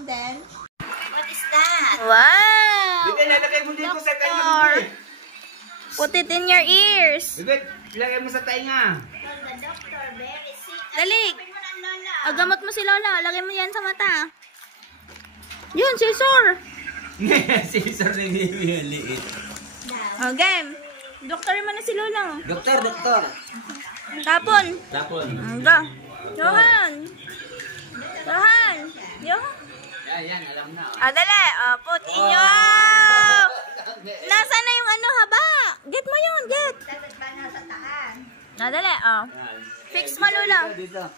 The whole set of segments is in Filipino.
and then... What is that? Wow! Bebe, lalagay mo dito sa tainga mo. Put it in your ears. Bebe, ilagay mo sa tainga. The doctor, very sick. Dali. Gamot mo si Lola. Lagay mo yan sa mata. Yun, scissor. Scissor na liit. Okay. Doktor mo na si Lola. Doktor. Tapon. Hangga. Johan. Yan, alam na. Dali. Put in your... Nasaan na yung ano, haba? Get mo yun, get. Dapat ba nasa taas? Dali, Fix mo, Lola. Dito.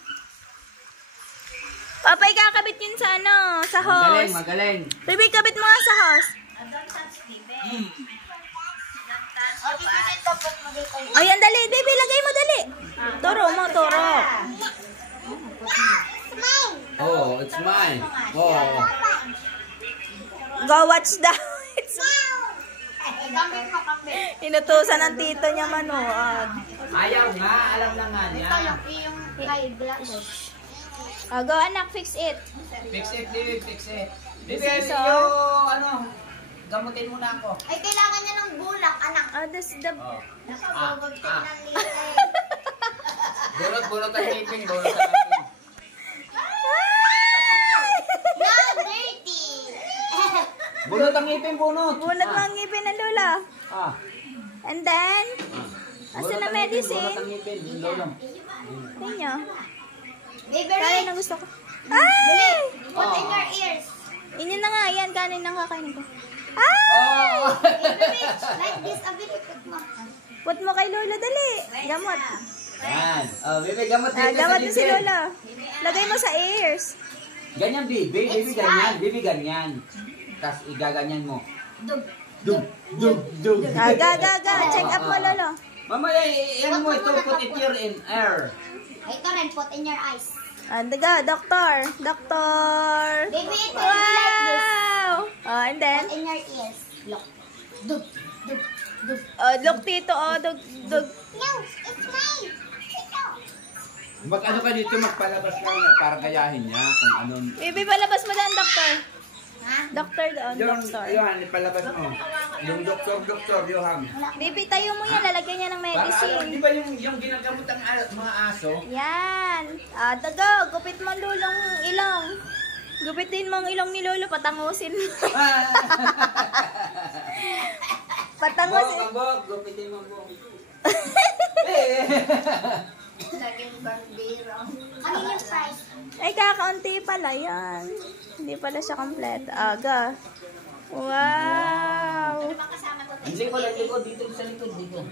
Papa, ikakabit yun sa ano, sa hose. Magaling. Baby, kabit mo nga sa hose. Don't touch me, babe. Don't touch me. Dapat mo dito. Ayan, dali. Baby, lagay mo, dali. Turo mo, turo. Oh, it's mine. Oh. Go watch the... Gamit mo kami. Inutusan ng tito niya manood. Ayaw nga, alam na nga niya. Yung high blood. Go, anak, fix it. Fix it, Bibi, fix it. Bibi, Fix it, gamutin mo na ako. Ay, kailangan niya ng bulak, anak. This the... Nakabubugtin ng lilay. Bulot ang ngipin, bulot ang ngipin. No, dirty. Bulot ang ngipin, bunot. Bunot mo ang ngipin ng Lola. And then, asa na medicine? Bulot ang ngipin, Lola. Tingnan. Baby, Kanin ang gusto ko. Dali, Ay! put in your ears. Inyo na nga, yan. Kanin ang kakainin ko. Ay! Baby, like this, abili, put mo. Put mo kay Lola, dali. Gamot. Yan. Bibi, gamot dito sa Gamot mo si ngipin. Lola. Lagay mo sa ears. Ganyan, Bibi. Bibi, ganyan. Bibi, ganyan. Tapos, igaganyan mo. Dug. Ga. Check up mo, Lolo. Mamaya, yan mo ito, put it here in air. Ito rin, put in your eyes. Daga, doctor. Baby, ito like this. Wow! And then, Put in your ears. Look. Dug. look tito, dug. No, it's mine. Ito. Mag-ano ka dito, magpalabas ka na para gayahin niya kung anong... Baby, palabas mo lang, doctor. Ha? Doctor doon, doctor. Yohan, ipalabas mo. Yung doktor, Yohan. Baby, tayo mo yan. Lalagyan niya ng Para ano, di medicine. ba yung ginagamot ang mga aso? Yan. Daga, gupit mo lulong ilong. Gupitin mo ang ilong ni Lolo, patangusin mo. Patangusin. Bog, gupitin mo, bog. Laging barbero. Ano yung price? Ay, kakaunti pala yan. Hindi pala siya kompleto. Aga. Wow. Ano bang kasama ko? Hindi ko, dito sa likod, dito.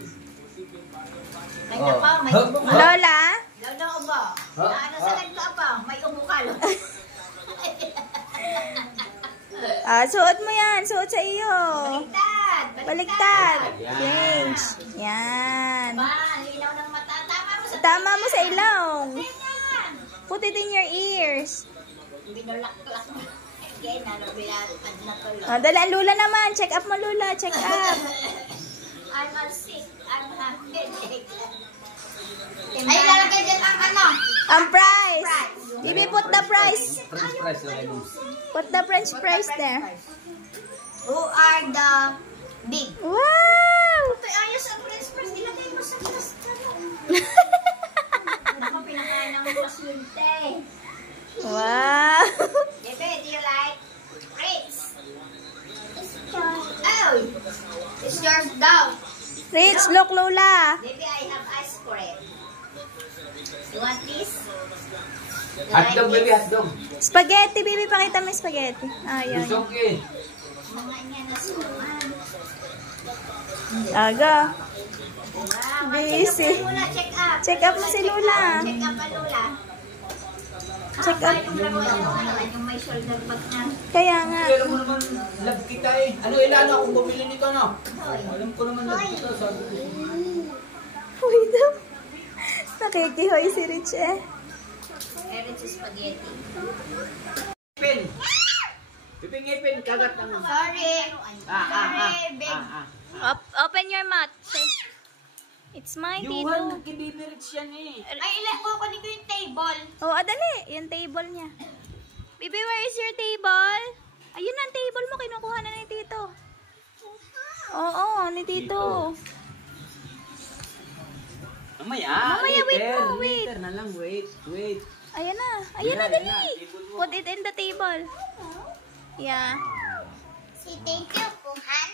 May pa, may ubo ka. Lola? Lola, ubo. Ano sa nagka pa? May ubo ka. Suot mo yan. Suot sa iyo. Baliktad. Yan. Change. Yan. Linaw ng mata. Tama mo sa ilong. Tingnan. Put it in your ears. Binulaklak mo. Again, nalabilapad na tuloy. Dala, Lula naman. Check up mo, Lula. Check up. I'm sick. I'm headache. Ay, lalagay dyan ang ano? Ang price. Bibi, put the price. French fries, lagay mo. Put the French price there. Who are the big? Wow! Ito, ayos ang French fries. Ilagay mo sa glass. Ano mo pinakain ng pasyente? Wow! Bebe, do you like grapes? Oh! It's yours daw. Rich, look, Lola. Baby, I have ice cream. You want this? Hotdog, baby, hotdog. Spaghetti, Bibi. Pakita mo yung spaghetti. Ayan. It's okay. Mga niya na suman. Aga. Wow, Busy. check up. Check up mo si Lola. Check up pa, Lola. Check up. Yung may shoulder bag na. Kaya nga. Pero mo naman, love kita eh. Ano ilano akong bumili nito, no? Alam ko naman love kita, sabi ko. Uy daw. Nakikihoy si Rich eh. Meron sa spaghetti. Pin! Piping-ipin, kagat ng... Sorry. Sorry, babe. Open your mouth. It's my Yuhan, tito. nagkibibirit siya eh. Ay, ilan ko kunin ko yung table. Oh, dali. Yung table niya. Baby, where is your table? Ayun na ang table mo. Kinukuha na ni Tito. Oo, ni Tito. Mamaya, Mamaya, wait mo, wait. Later na lang, wait. Ayan na. Ayan na, Ayan dali. na, table mo. Put it in the table. Yeah. Say thank you, Kuhan.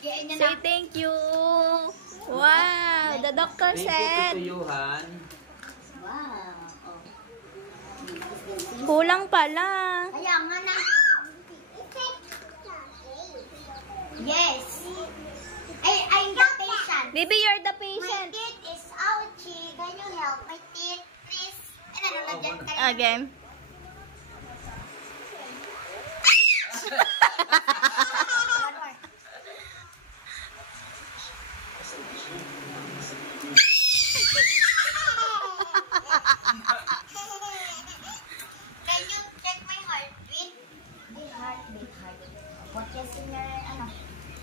Diyan niya na. Say thank you. Wow, the doctor Thank you, said. Tito Johan. Wow. Oh. Kulang pala. Kaya nga na. Yes. I'm the patient. Baby, you're the My patient. teeth is ouchy. Can you help my teeth, please? Ano na dyan kayo? Again. One more. Can you check my heartbeat? The heartbeat. What is in your,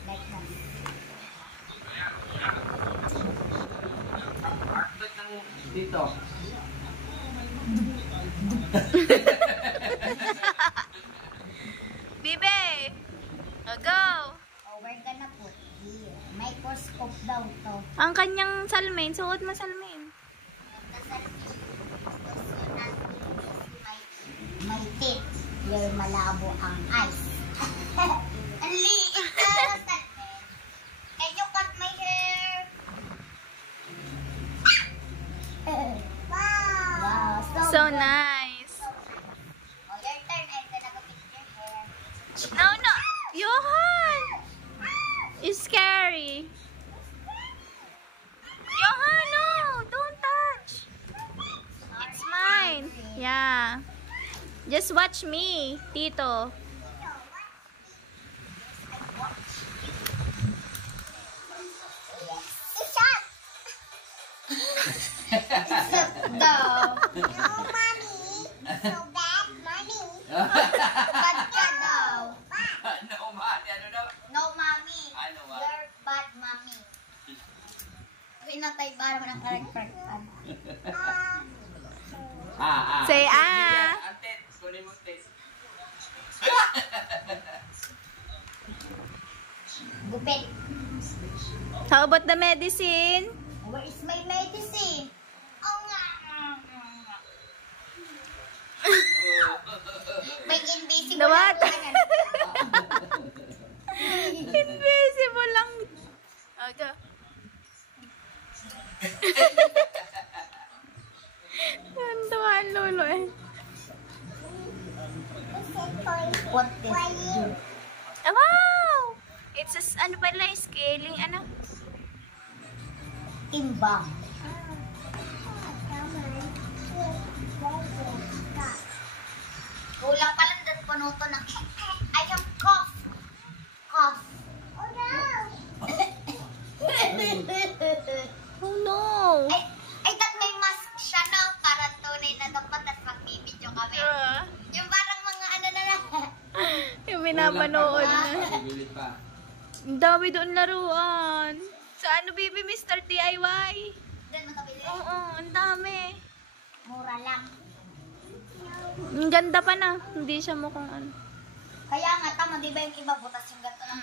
like that. Heartbeat ng dito. Bibi, go. Oh, we're gonna put here. Microscope daw to. Ang kanyang salmin, suot mo salmin. My teeth. Your malabo ang eyes. Ang liit na salmin. Can you cut my hair? Wow. So nice. Oh, your turn. I'm gonna go fix your hair. No, no. Johan! It's scary. Johan, no! Don't touch. It's mine. Yeah. Just watch me, Tito. It's shot. No. No, mommy. So bad, mommy. Bad ka daw. No, man. Ano daw? No, mommy. Ano ba? You're bad, mommy. Pinatay ba naman ang karakteran? Say, Ate, kunin mo test. Gupit. How about the medicine? Where is my medicine? Oh nga. May invisible The what? lang. Invisible lang. Okay. Ang tawa ang lolo eh. What is Ah, wow! It's a, ano pala, scaling, ano? Timbang. Kulang pa lang doon punuto ng I have cough. Cough. Oh no! Oh no! I thought may mask siya na para tunay na dapat at magbibideo kami. Yung parang mga ano na lang. Yung pinapanood na. Bibili pa. Ang dami doon laruan. Sa ano, baby, Mr. DIY? Doon makabili. Oo, ang dami. Mura lang. Ang ganda pa na. Hindi siya mukhang ano. Kaya nga tama, di ba yung iba butas yung gato lang.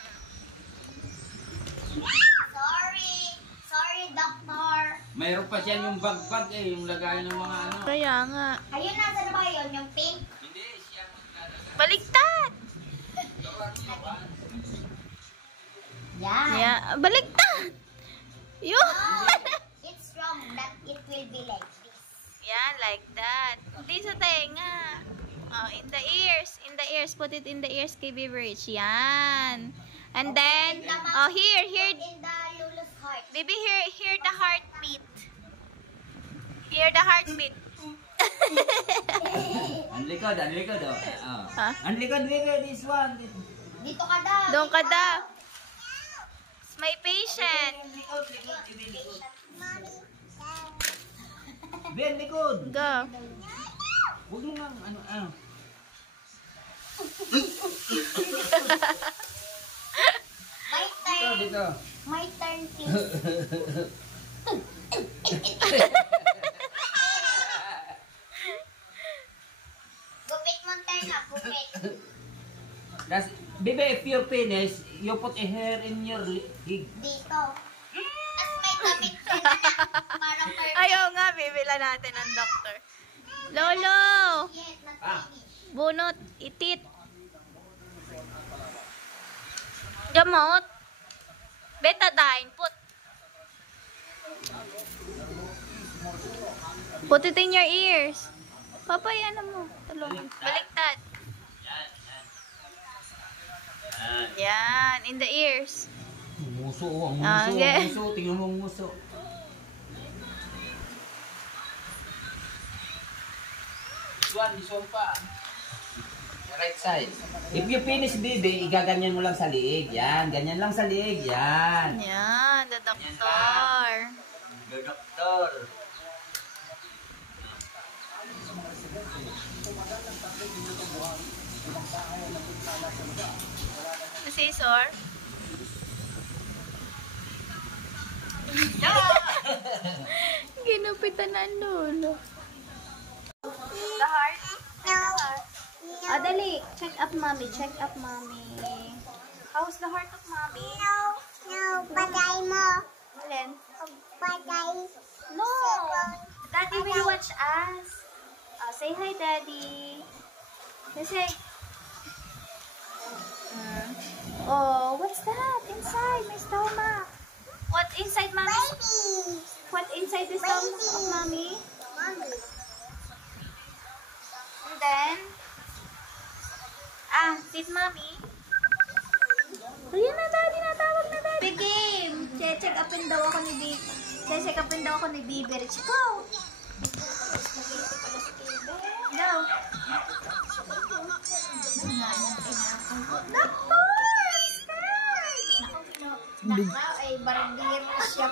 Sorry, doctor. Mayroon pa siya yung bag-bag eh, yung lagayan ng mga ano. Kaya nga. Ayun, nasa na ba yun? Yung pink? Hindi, siya maglalagay. Baliktad! Yan. Yeah, baliktad! Yun! It's wrong that it will be like this. Yeah, like that. Hindi sa tenga. Oh, in the ears. In the ears. Put it in the ears kay Beverage. Yan. And then, oh, here. Put in the Lulu's heart. Baby, here the heartbeat. Hear the heartbeat. Ang likod oh. Ha? Ang likod, this one. Dito ka daw. Doon ka daw. My patient. Ben, likod. Go. Huwag mo nga, ano. My turn. Dito. My turn, please. Gupit hair na, bukit. That's, baby, if you finish, you put a hair in your leg. Dito. Tapos may damit ka na parang perfect. Ayaw nga, bibila natin ng doktor. Lolo! Yes, Ah. nag-finish. Bunot, itit. Gamot. Betadine, put it in your ears. Papa, ano mo? Tulong. Baliktad. Yan, in the ears. Muso, oh, muso, Okay. muso. Tingnan mo ang muso. This one pa. Right side. If you finish, baby, igaganyan mo lang sa liig. Yan, ganyan lang sa liig. Yan. Yan, the doctor. The doctor. Scissor. Ginupitan ng lolo. The heart? No. Ah, dali. Check up, mommy. Check up, mommy. How's the heart of mommy? No. No. Patay mo. Alin? Patay. No! Daddy will watch us. Say hi, Daddy. Say. Oh, what's that? Inside my stomach. What inside, mommy? Baby. What inside the stomach of mommy? Mommy. And then, sit mommy. Ayan na, Daddy, natawag na, Daddy. Big game. Check upin daw ako ni Baby. Check upin daw ako ni Baby Rich. Go! Go! Naku! Naka ay barangay mo siya.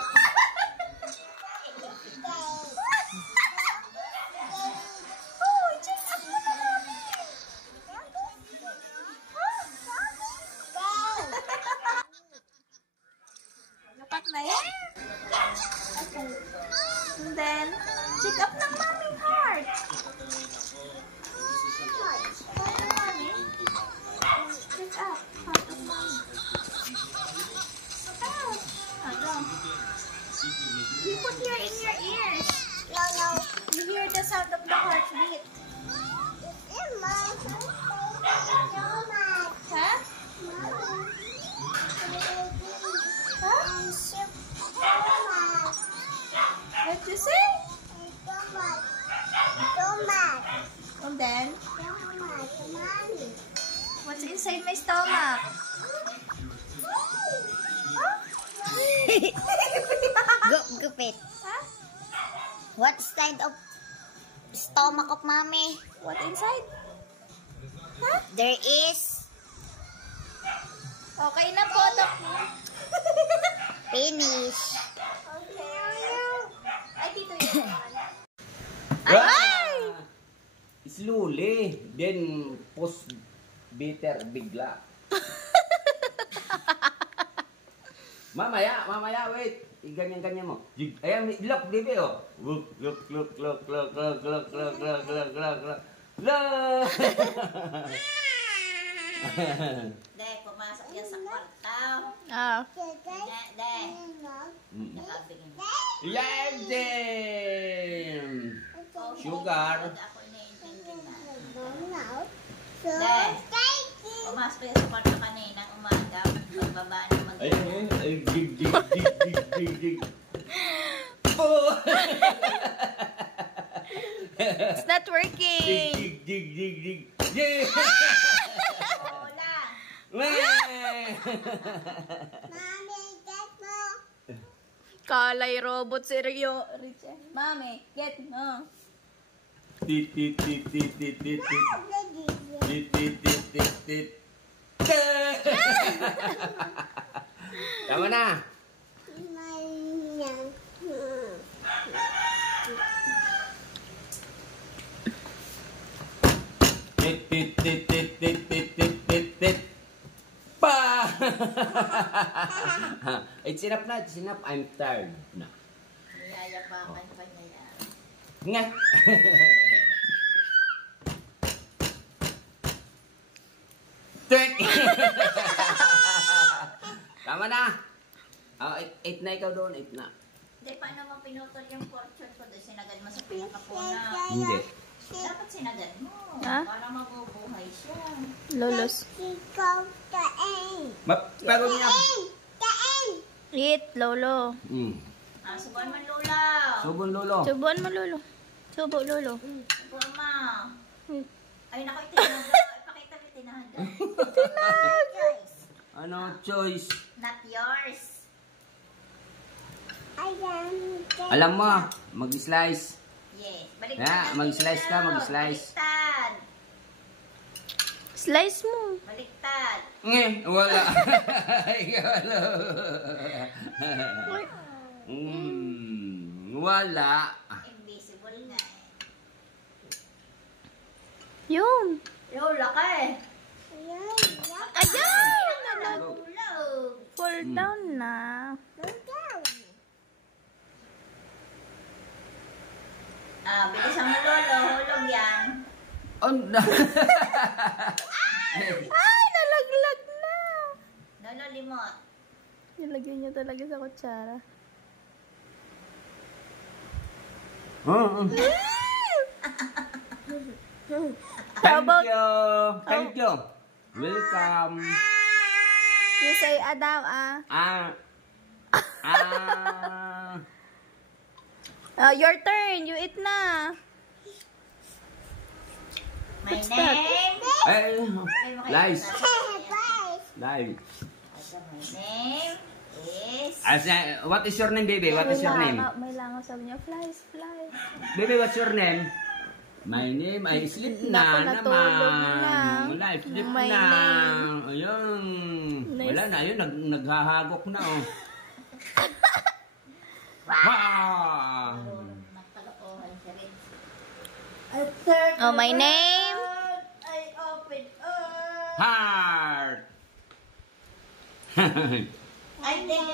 Oh, check up mo na natin. Dapat na yan. And then, check up ng mommy heart. Check up heart of mommy. You put here in your ears. No, no. You hear the sound of the heartbeat. Huh? What you say? And then, what's inside my stomach? Gupit. Huh? What kind of stomach of mommy? What inside? Huh? There is Okay na po, finish. Okay. Ay, dito yun. Ay! Slowly. Then, post bitter bigla. Mamaya, wait. Ganyan-ganyan mo. Ayan, look, baby, oh. Look. Look. Dek, pumasok yan sa kwarto. Ah. Dek. Nakabigin. Yan, Jim! Sugar. Ako iniintindi na. Dek. Pumasok yan sa kwarto kaninang umaga. Pagbaba na mag- Ay, dig. Oh! It's not working. Dig. Yeah! Hola. Kalay robot seryo. Mami, get no. Tit. Tama na. Tit. Pa! It's enough na. It's enough. I'm tired na. Yayapakan pa niya yan. Nga. Twek! Tama na. 8 na ikaw doon, 8 na. Hindi, paano mo pinutol yung portrait ko doon? Sinagad mo sa pinakapuna. Hindi. Dapat sinagad mo. Ha? Para mabubuhay siya. Lolos. Pero niya. Eat, Lolo. Subuan mo, Lula. Subon lolo. Subuan mo, Lolo. Subo, Lolo. Subuan mo. Hmm. Ay, naku, itinada. Ipakita mo itinada. Ano choice? Not yours. Alam mo, mag-slice. Yes. Baliktad. Yeah, ang mag-slice ka, tingin, mag-slice. Baliktad. Slice mo. Baliktad. Wala. Wala. Invisible nga eh. Yun. Lola ka eh. Ayan! Nalagulog. Fall down na. Bilisan mo, Lolo. Hulog yan. Ay, nalaglag na. Lolo, limot. Nilagyan niya talaga sa kutsara. Thank you. Thank you. Welcome. You say Adam, your turn. You eat na. My What's that? name. Lies. Lies. My name is... What is your name, baby? What is your name? May langaw sabi niya. Flies, flies. Baby, what's your name? My name ay sleep na Naku, natulog naman. na. Wala, sleep My na. name. Ayun. Nice. Wala na, ayun, naghahagok na, oh. Wow! Magkalokohan siya rin. Oh, my name? I open up. Heart! I think